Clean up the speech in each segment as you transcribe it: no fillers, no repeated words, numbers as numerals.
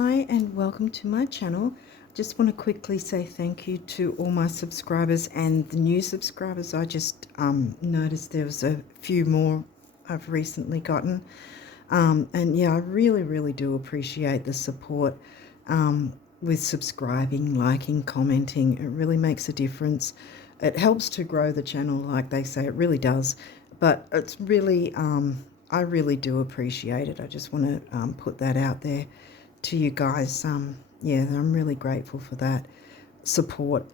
Hi and welcome to my channel. Just want to quickly say thank you to all my subscribers and the new subscribers. I just noticed there was a few more I've recently gotten. And yeah, I really do appreciate the support with subscribing, liking, commenting. It really makes a difference. It helps to grow the channel, like they say, it really does. But it's really, I really do appreciate it. I just want to put that out there to you guys. Yeah, I'm really grateful for that support.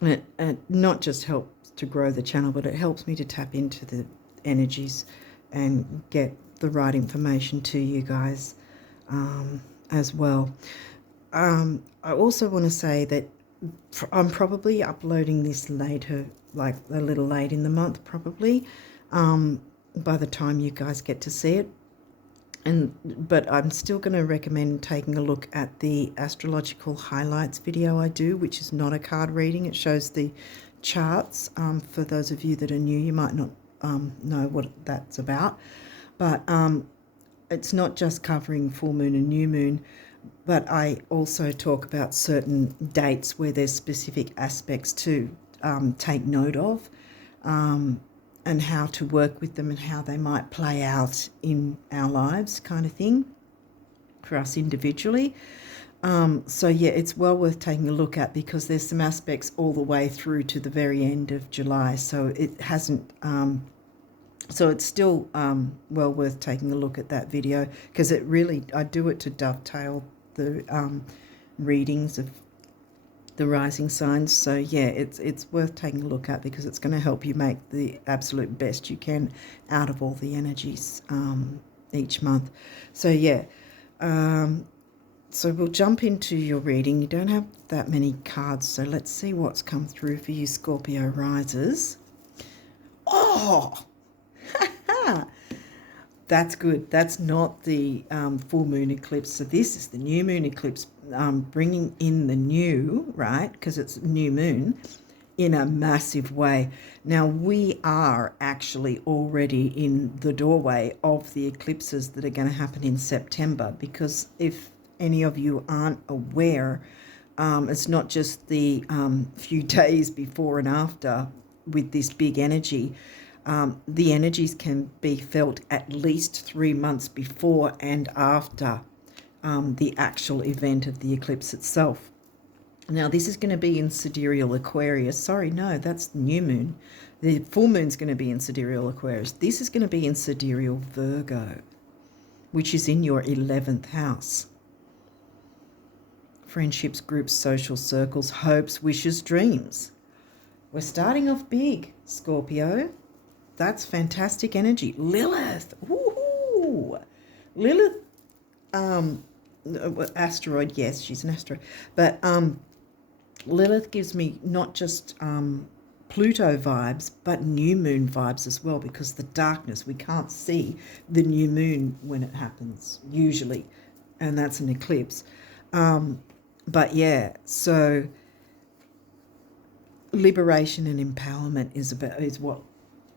And it not just helps to grow the channel, but it helps me to tap into the energies and get the right information to you guys as well. I also want to say that I'm probably uploading this later, like a little late in the month probably, by the time you guys get to see it. But I'm still going to recommend taking a look at the astrological highlights video I do, which is not a card reading. It shows the charts. For those of you that are new, you might not know what that's about. But it's not just covering full moon and new moon, but I also talk about certain dates where there's specific aspects to take note of. And how to work with them and how they might play out in our lives, kind of thing, for us individually. So yeah, it's well worth taking a look at because there's some aspects all the way through to the very end of July. So it hasn't, so it's still well worth taking a look at that video because it really, I do it to dovetail the readings of the rising signs. So yeah, it's worth taking a look at because it's going to help you make the absolute best you can out of all the energies each month. So yeah, so we'll jump into your reading. You don't have that many cards, so let's see what's come through for you, Scorpio risers. Oh, that's good. That's not the full moon eclipse. So this is the new moon eclipse, bringing in the new, right? Because it's new moon in a massive way. Now we are actually already in the doorway of the eclipses that are going to happen in September. Because if any of you aren't aware, it's not just the few days before and after with this big energy. The energies can be felt at least 3 months before and after the actual event of the eclipse itself. Now, this is going to be in sidereal Aquarius. Sorry, no, that's new moon. The full moon's going to be in sidereal Aquarius. This is going to be in sidereal Virgo, which is in your 11th house. Friendships, groups, social circles, hopes, wishes, dreams. We're starting off big, Scorpio. That's fantastic energy. Lilith. Woohoo! Lilith, asteroid, yes, she's an asteroid. But Lilith gives me not just Pluto vibes, but new moon vibes as well, because the darkness, we can't see the new moon when it happens, usually, and that's an eclipse. But yeah, so liberation and empowerment is what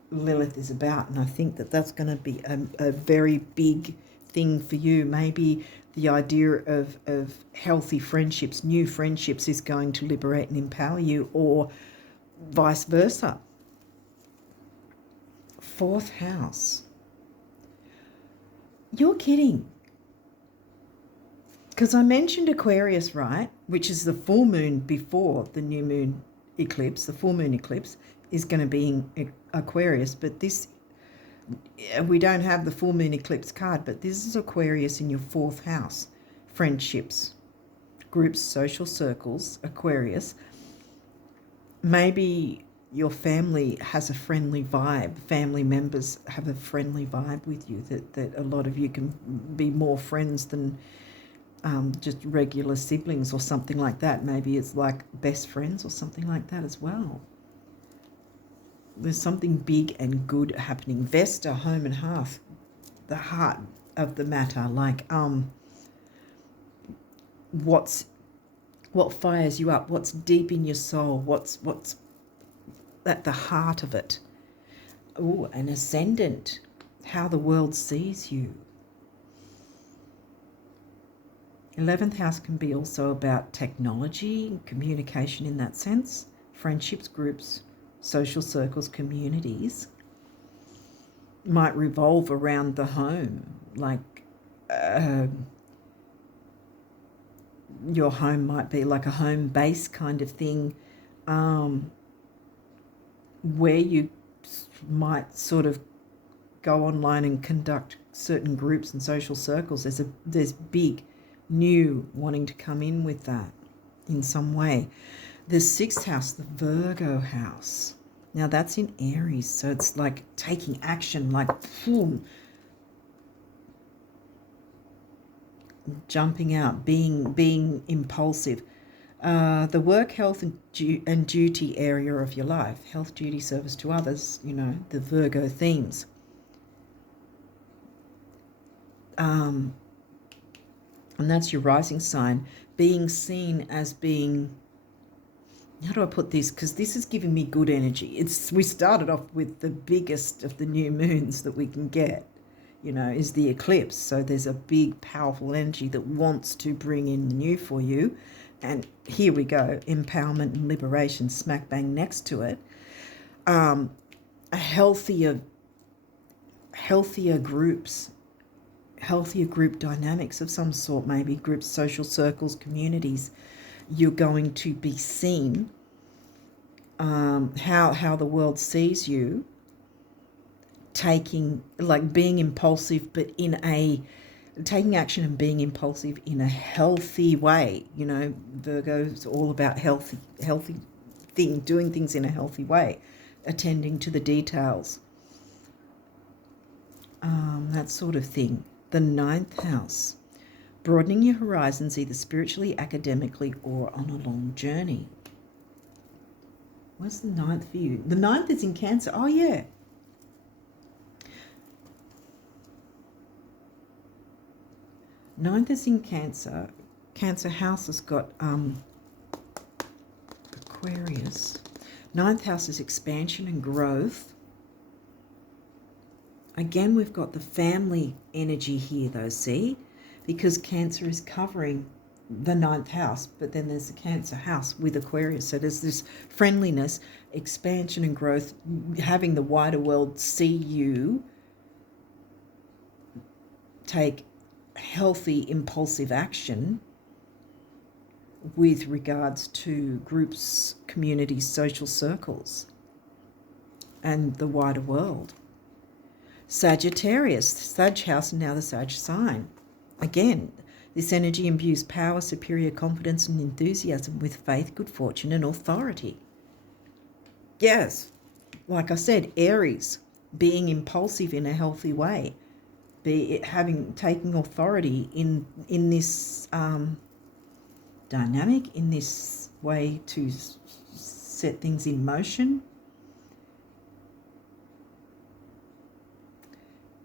Lilith is about, and I think that that's going to be a very big thing for you. Maybe the idea of healthy friendships, new friendships, is going to liberate and empower you, or vice versa. 4th house. You're kidding. Because I mentioned Aquarius, right, which is the full moon before the new moon eclipse. The full moon eclipse is going to be in Aquarius, but this, we don't have the full moon eclipse card, but this is Aquarius in your 4th house. Friendships, groups, social circles, Aquarius. Maybe your family has a friendly vibe. Family members have a friendly vibe with you, that a lot of you can be more friends than just regular siblings or something like that. Maybe it's like best friends or something like that as well. There's something big and good happening. Vesta, home and hearth, the heart of the matter. Like what fires you up? What's deep in your soul? What's at the heart of it? Oh, an ascendant. How the world sees you. 11th house can be also about technology, communication in that sense, friendships, groups, social circles, communities. Might revolve around the home, like your home might be like a home base kind of thing, where you might sort of go online and conduct certain groups and social circles. There's big new wanting to come in with that in some way. The 6th house, the Virgo house. Now that's in Aries, so it's like taking action, like boom, jumping out, being impulsive. The work, health, and duty area of your life, health, duty, service to others, the Virgo themes. And that's your rising sign, being seen as being, how do I put this? Because this is giving me good energy. We started off with the biggest of the new moons that we can get, is the eclipse. So there's a big, powerful energy that wants to bring in the new for you. And here we go, empowerment and liberation, smack bang next to it. A healthier groups, healthier group dynamics of some sort, maybe groups, social circles, communities. You're going to be seen, how the world sees you, being impulsive, but taking action and being impulsive in a healthy way. Virgo's all about healthy doing things in a healthy way, attending to the details, that sort of thing. The 9th house, broadening your horizons either spiritually, academically, or on a long journey. Where's the 9th for you? The 9th is in Cancer. Oh, yeah. Ninth is in Cancer. Cancer house has got Aquarius. 9th house is expansion and growth. Again, we've got the family energy here, though, see? Because Cancer is covering the 9th house, but then there's the Cancer house with Aquarius. So there's this friendliness, expansion and growth, having the wider world see you take healthy, impulsive action with regards to groups, communities, social circles, and the wider world. Sagittarius, Sag house, and now the Sag sign. Again, this energy imbues power, superior confidence, and enthusiasm with faith, good fortune, and authority. Yes, like I said, Aries, being impulsive in a healthy way, taking authority in this dynamic, in this way to set things in motion.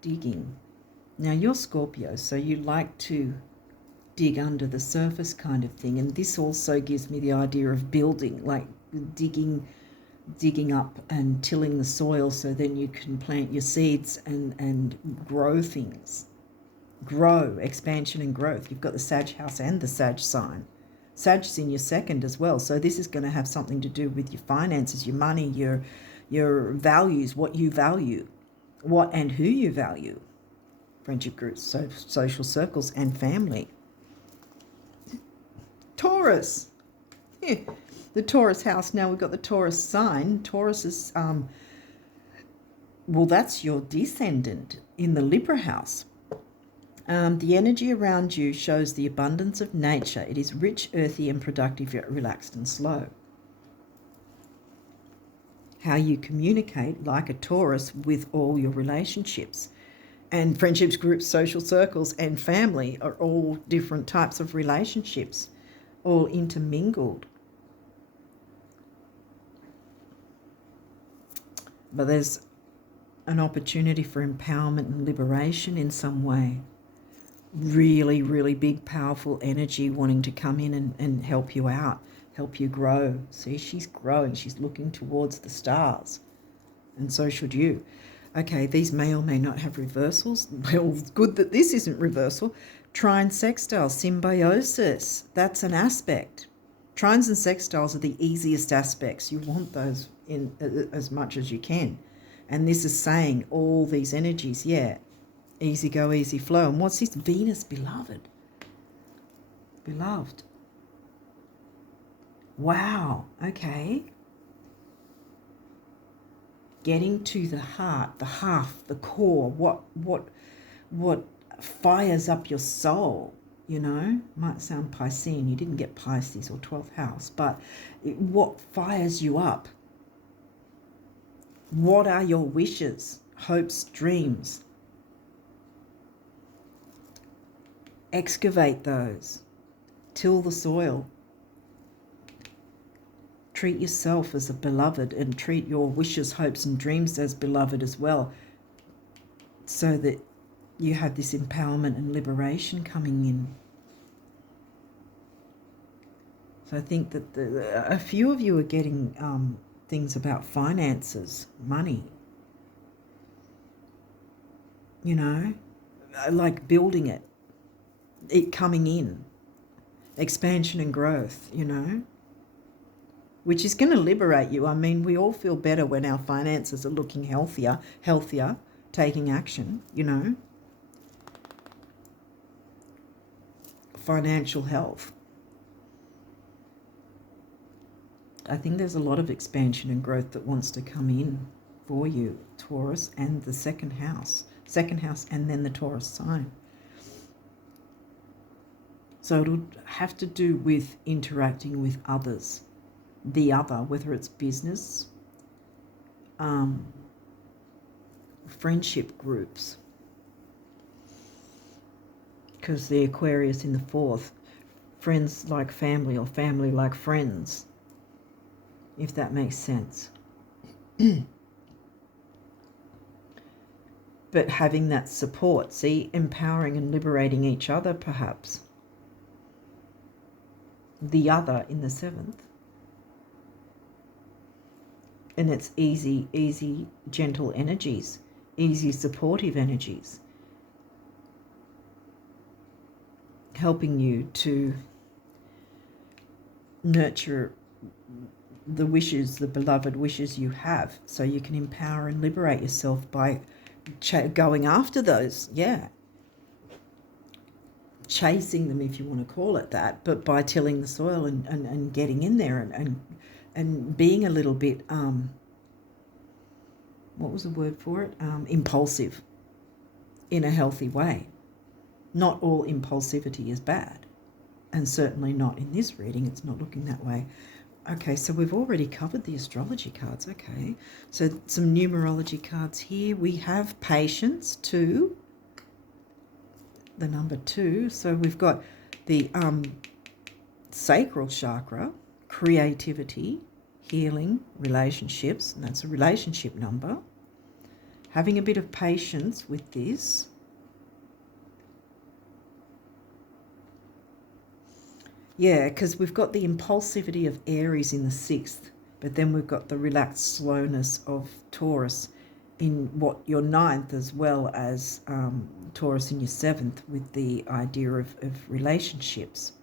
Digging. Now you're Scorpio, so you like to dig under the surface kind of thing, and this also gives me the idea of building, like digging up and tilling the soil so then you can plant your seeds and grow things. Grow, expansion and growth. You've got the Sag house and the Sag sign. Sag's in your 2nd as well, so this is going to have something to do with your finances, your money, your values, what you value, what and who you value. Friendship groups, social circles, and family. Taurus. Yeah. The Taurus house. Now we've got the Taurus sign. Taurus is, that's your descendant in the Libra house. The energy around you shows the abundance of nature. It is rich, earthy, and productive, yet relaxed and slow. How you communicate, like a Taurus, with all your relationships. And friendships, groups, social circles, and family are all different types of relationships, all intermingled. But there's an opportunity for empowerment and liberation in some way. Really, really big, powerful energy wanting to come in and help you out, help you grow. See, she's growing. She's looking towards the stars. And so should you. Okay, these may or may not have reversals. Well, it's good that this isn't reversal. Trine sextile, symbiosis. That's an aspect. Trines and sextiles are the easiest aspects. You want those in as much as you can. And this is saying all these energies, yeah, easy go, easy flow. And what's this? Venus, beloved. Beloved. Wow, okay. Getting to the heart, the half, the core, what fires up your soul, you know? Might sound Piscean, you didn't get Pisces or 12th house, but what fires you up? What are your wishes, hopes, dreams? Excavate those. Till the soil. Treat yourself as a beloved and treat your wishes, hopes, and dreams as beloved as well, so that you have this empowerment and liberation coming in. So I think that a few of you are getting things about finances, money, you know, like building it coming in, expansion and growth, you know, which is going to liberate you. I mean, we all feel better when our finances are looking healthier, taking action, you know. Financial health. I think there's a lot of expansion and growth that wants to come in for you, Taurus, and the second house, and then the Taurus sign. So it'll have to do with interacting with others, the other, whether it's business, friendship groups, because the Aquarius in the 4th, friends like family or family like friends, if that makes sense. But having that support, see, empowering and liberating each other perhaps. The other in the 7th. And it's easy, gentle energies, easy, supportive energies, helping you to nurture the wishes, the beloved wishes you have, so you can empower and liberate yourself by going after those, yeah. Chasing them, if you want to call it that, but by tilling the soil and getting in there and being a little bit, what was the word for it? Impulsive in a healthy way. Not all impulsivity is bad, and certainly not in this reading. It's not looking that way. Okay, so we've already covered the astrology cards. Okay, so some numerology cards here. We have patience, 2, the number 2. So we've got the sacral chakra, creativity, healing, relationships, and that's a relationship number. Having a bit of patience with this. Yeah, because we've got the impulsivity of Aries in the 6th, but then we've got the relaxed slowness of Taurus in what your 9th, as well as Taurus in your 7th, with the idea of relationships.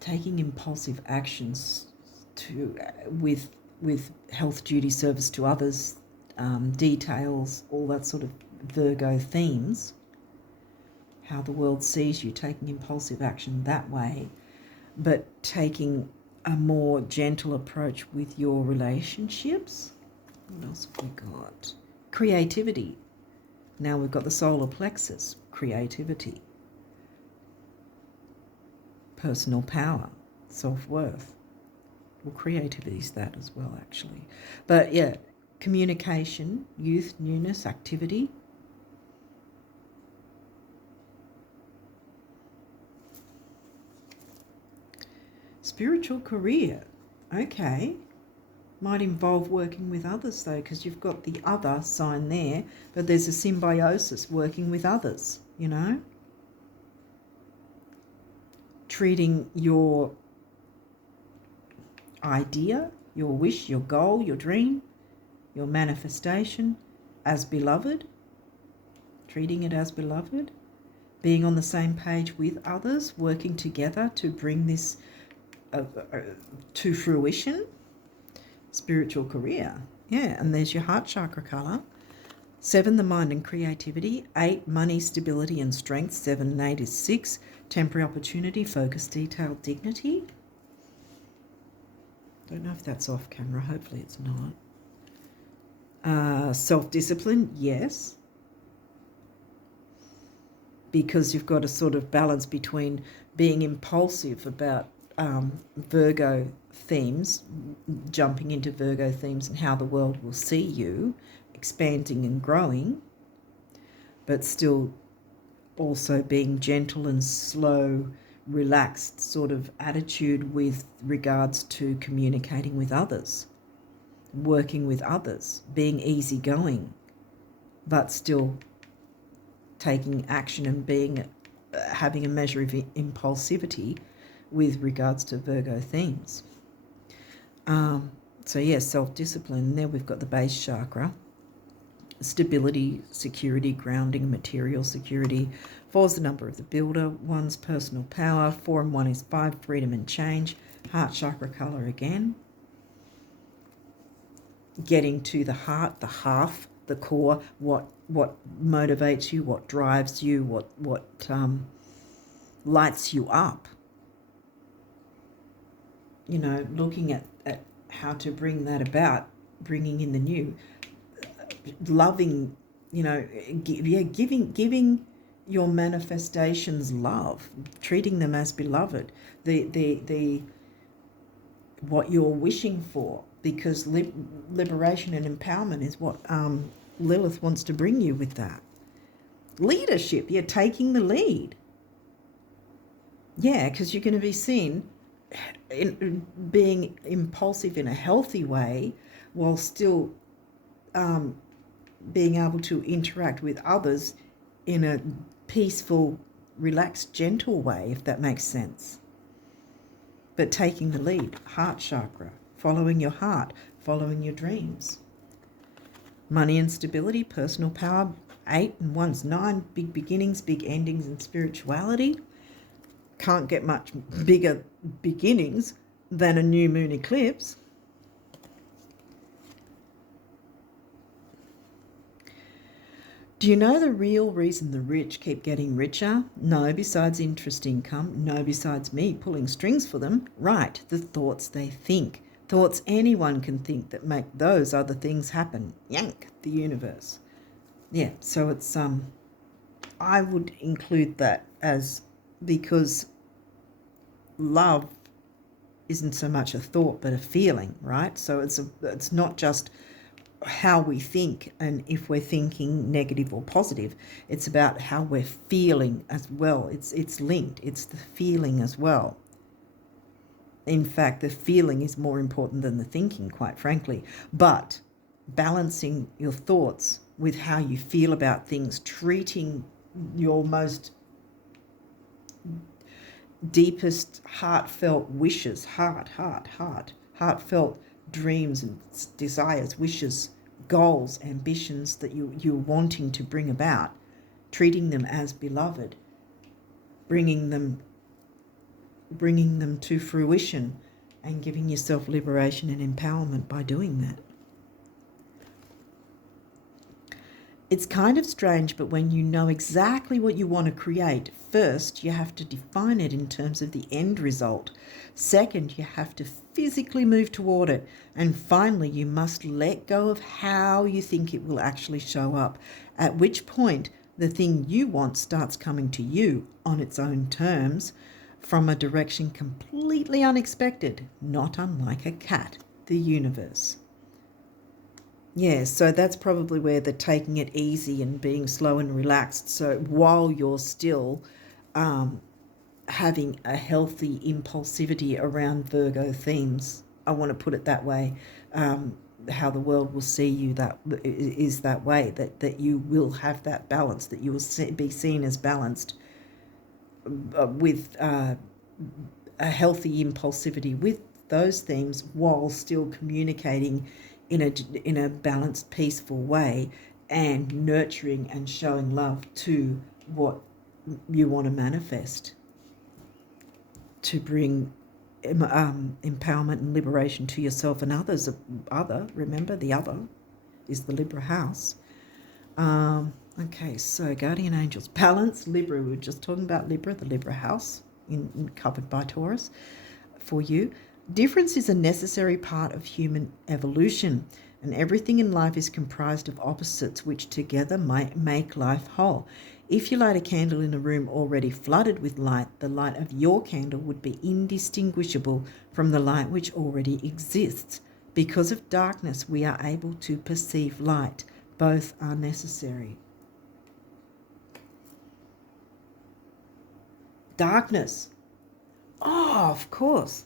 Taking impulsive actions with health duty, service to others, details, all that sort of Virgo themes, how the world sees you, taking impulsive action that way, but taking a more gentle approach with your relationships. What else have we got? Creativity. Now we've got the solar plexus, creativity, personal power, self-worth. Well, creativity is that as well, actually. But yeah, communication, youth, newness, activity. Spiritual career. Okay. Might involve working with others, though, because you've got the other sign there, but there's a symbiosis, working with others, you know. Treating your idea, your wish, your goal, your dream your manifestation as beloved, treating it as beloved, being on the same page with others, working together to bring this to fruition. Spiritual career. Yeah, and there's your heart chakra colour. 7, the mind and creativity. 8, money, stability and strength. 7 and 8 is 6. Temporary opportunity, focus, detail, dignity. Don't know if that's off camera. Hopefully it's not. Self-discipline, yes. Because you've got a sort of balance between being impulsive about Virgo themes, jumping into Virgo themes and how the world will see you, expanding and growing, but still also being gentle and slow, relaxed sort of attitude with regards to communicating with others, working with others, being easygoing, but still taking action and being having a measure of impulsivity with regards to Virgo themes. So yes, self-discipline. There we've got the base chakra. Stability, security, grounding, material security. 4 is the number of the builder. 1's personal power. 4 and 1 is 5, freedom and change. Heart chakra colour again. Getting to the heart, the half, the core, what motivates you, what drives you, what lights you up. You know, looking at how to bring that about, bringing in the new, loving, you know, giving your manifestations love, treating them as beloved, the what you're wishing for, because liberation and empowerment is what Lilith wants to bring you with that. Leadership, you're taking the lead. Yeah, because you're going to be seen in being impulsive in a healthy way while still being able to interact with others in a peaceful, relaxed, gentle way, if that makes sense. But taking the lead, heart chakra, following your heart, following your dreams. Money and stability, personal power, 8 and 1's 9, big beginnings, big endings and spirituality. Can't get much bigger beginnings than a new moon eclipse. Do you know the real reason the rich keep getting richer? No, besides interest income. No, besides me pulling strings for them. Right, the thoughts they think. Thoughts anyone can think that make those other things happen. Yank, the universe. Yeah, so it's I would include that as, because love isn't so much a thought but a feeling, right? So it's not just how we think and if we're thinking negative or positive. It's about how we're feeling as well. It's linked. It's the feeling as well. In fact, the feeling is more important than the thinking, quite frankly. But balancing your thoughts with how you feel about things, treating your most deepest heartfelt wishes, heartfelt dreams and desires, wishes, goals, ambitions that you're wanting to bring about, treating them as beloved, bringing them to fruition, and giving yourself liberation and empowerment by doing that. It's kind of strange, but when you know exactly what you want to create, first you have to define it in terms of the end result. Second, you have to physically move toward it. And finally, you must let go of how you think it will actually show up, at which point the thing you want starts coming to you on its own terms from a direction completely unexpected, not unlike a cat, the universe. Yeah, so that's probably where the taking it easy and being slow and relaxed. So while you're still having a healthy impulsivity around Virgo themes, I want to put it that way, how the world will see you that is that way, that you will have that balance, that you will be seen as balanced with a healthy impulsivity with those themes while still communicating in a balanced, peaceful way, and nurturing and showing love to what you want to manifest, to bring empowerment and liberation to yourself and others. Remember, the other is the Libra house. Okay, so guardian angels, balance, Libra. We were just talking about Libra, the Libra house, covered by Taurus for you. Difference is a necessary part of human evolution, and everything in life is comprised of opposites which together might make life whole. If you light a candle in a room already flooded with light, the light of your candle would be indistinguishable from the light which already exists. Because of darkness, we are able to perceive light. Both are necessary. Darkness. Oh, of course.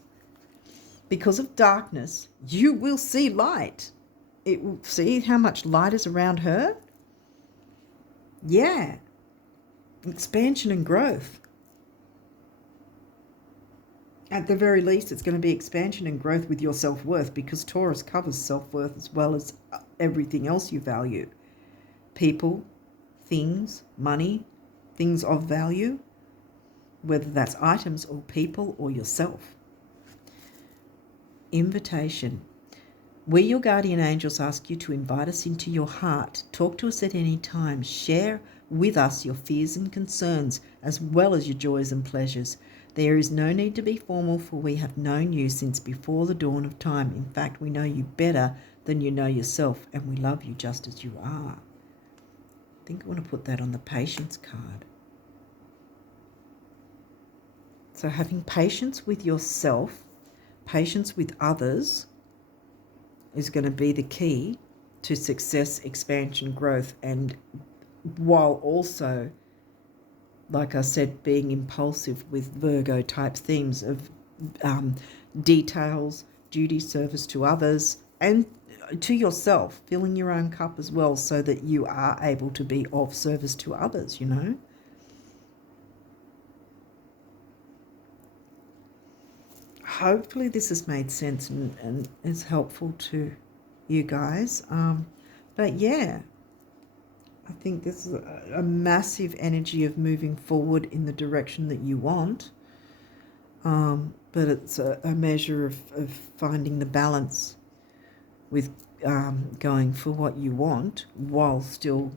Because of darkness, you will see light. See how much light is around her? Yeah. Expansion and growth. At the very least, it's going to be expansion and growth with your self-worth, because Taurus covers self-worth as well as everything else you value. People, things, money, things of value, whether that's items or people or yourself. Invitation. We, your guardian angels, ask you to invite us into your heart. Talk to us at any time. Share with us your fears and concerns, as well as your joys and pleasures. There is no need to be formal, for we have known you since before the dawn of time. In fact, we know you better than you know yourself, and we love you just as you are. I think I want to put that on the patience card. So having patience with yourself, patience with others, is going to be the key to success, expansion, growth, and while also, like I said, being impulsive with Virgo type themes of details, duty, service to others, and to yourself, filling your own cup as well, so that you are able to be of service to others, you know. Hopefully this has made sense and is helpful to you guys. But yeah, I think this is a massive energy of moving forward in the direction that you want. But it's a measure of finding the balance with going for what you want while still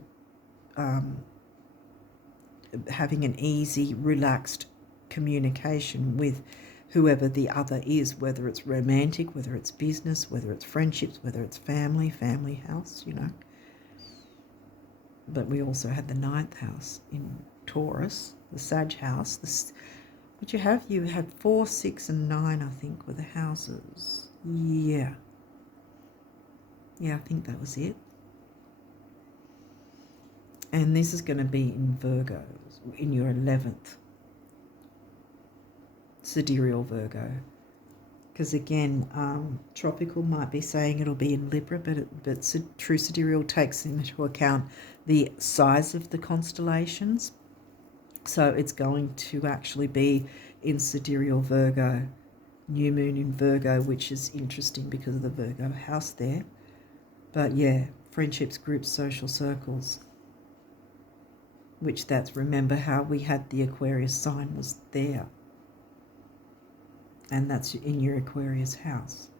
having an easy, relaxed communication with whoever the other is, whether it's romantic, whether it's business, whether it's friendships, whether it's family house, you know. But we also had the 9th house in Taurus, the Sag house. What you have? You had 4, 6, and 9, I think, were the houses. Yeah. Yeah, I think that was it. And this is going to be in Virgo, in your 11th. Sidereal Virgo. Because again, tropical might be saying it'll be in Libra, but True Sidereal takes into account the size of the constellations. So it's going to actually be in Sidereal Virgo, new moon in Virgo, which is interesting because of the Virgo house there. But yeah, friendships, groups, social circles, which that's, remember how we had the Aquarius sign was there. And that's in your Aquarius house.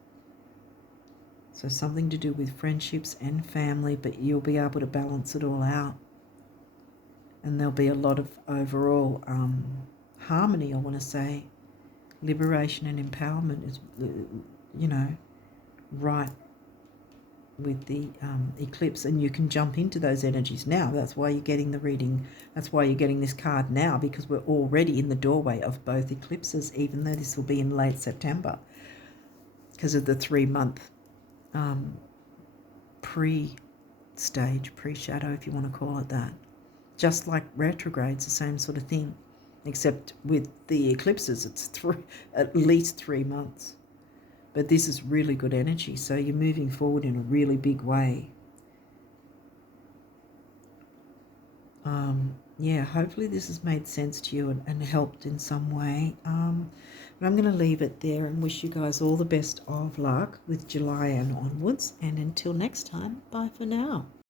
So something to do with friendships and family, but you'll be able to balance it all out. And there'll be a lot of overall harmony, I want to say. Liberation and empowerment is, you know, right with the eclipse. And you can jump into those energies now. That's why you're getting the reading. That's why you're getting this card now, because we're already in the doorway of both eclipses, even though this will be in late September, because of the 3-month pre-stage, pre-shadow, if you want to call it that. Just like retrogrades, the same sort of thing, except with the eclipses, it's at least 3 months. But this is really good energy, so you're moving forward in a really big way. Yeah, hopefully this has made sense to you and helped in some way. But I'm going to leave it there and wish you guys all the best of luck with July and onwards. And until next time, bye for now.